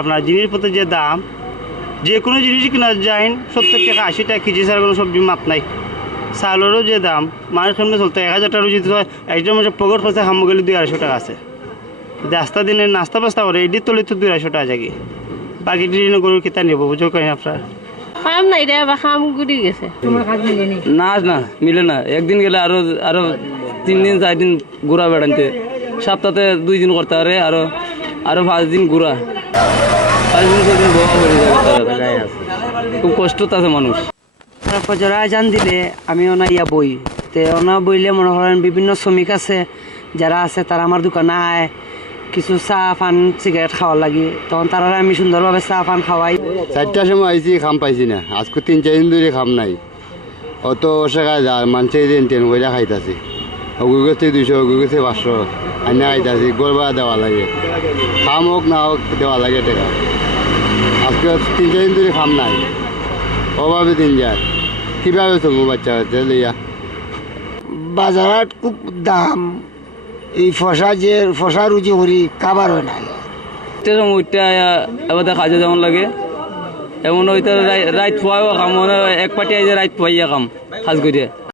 আপনার জিনিসপত্রের যে দাম যে কোনো জিনিস কিনা যায় সত্তর টাকা আশি টাকা কেজি ছাড়া কোনো সবজি মাত নাই। চাউলেরও যে দাম মানুষ কেমনে চলতে এক হাজার টাকা যদি হয় একজন মানুষের পকেট খরচা খামো গেলে দুই আড়াইশো টাকা আছে। যদি আস্তা দিনে নাস্তা পাস্তা করে এটির তলে তো দুই আড়াইশো টাকা যাগে বাকি দিন গরুর কিতা নেব বুঝো কেন আপনার? কাম নাই রে বা কাম গুড়ি গেছে। না? না মিলে না। একদিন গেলে আরও আরও তিন দিন চার দিন ঘোরা বেড়াইতে সপ্তাহে দুই দিন করতে পারে আরও আরও পাঁচ দিন ঘোরা। খুব কষ্ট আছে মানুষ। ফজরা আজান দিলে আমি ওনা ইয়া বই। তে ওনা বইলে মনে করেন বিভিন্ন শ্রমিক আছে যারা আছে তারা আমার দোকানে আয়। কিছু চা পান সিগারেট খাওয়ার লাগি। তখন তারা আমি সুন্দরভাবে চা পান খাওয়াই। চারটার সময় আইসি খাম পাইছি না। আজকে তিন চার দিন ধরে খাম নাই। অত অসেখায় যা মানুষের দিন টেন কইরা খাইতাছি। অগুর গেছে দুইশো অগুর গেছে পাঁচশো। আইনা খাইতাছি গড়বা দেওয়া লাগে। খাম হোক না হোক দেওয়া লাগে টাকা। আজকে তিন চার দিন ধরে খাম নাই। অভাবে দিন যায়। কীভাবে চলবো বাচ্চা কাচ্চা লইয়া? বাজারত খুব দাম। এই ফসা যে ফসা রুজি করি কাবার হয় না। উঠতে এবার কাজে যেমন লাগে। এমন হইতে রাইত পোয়াও কাম এক পাটি আইজে রাইত পোয়াইয়া কাম কাজ করিয়া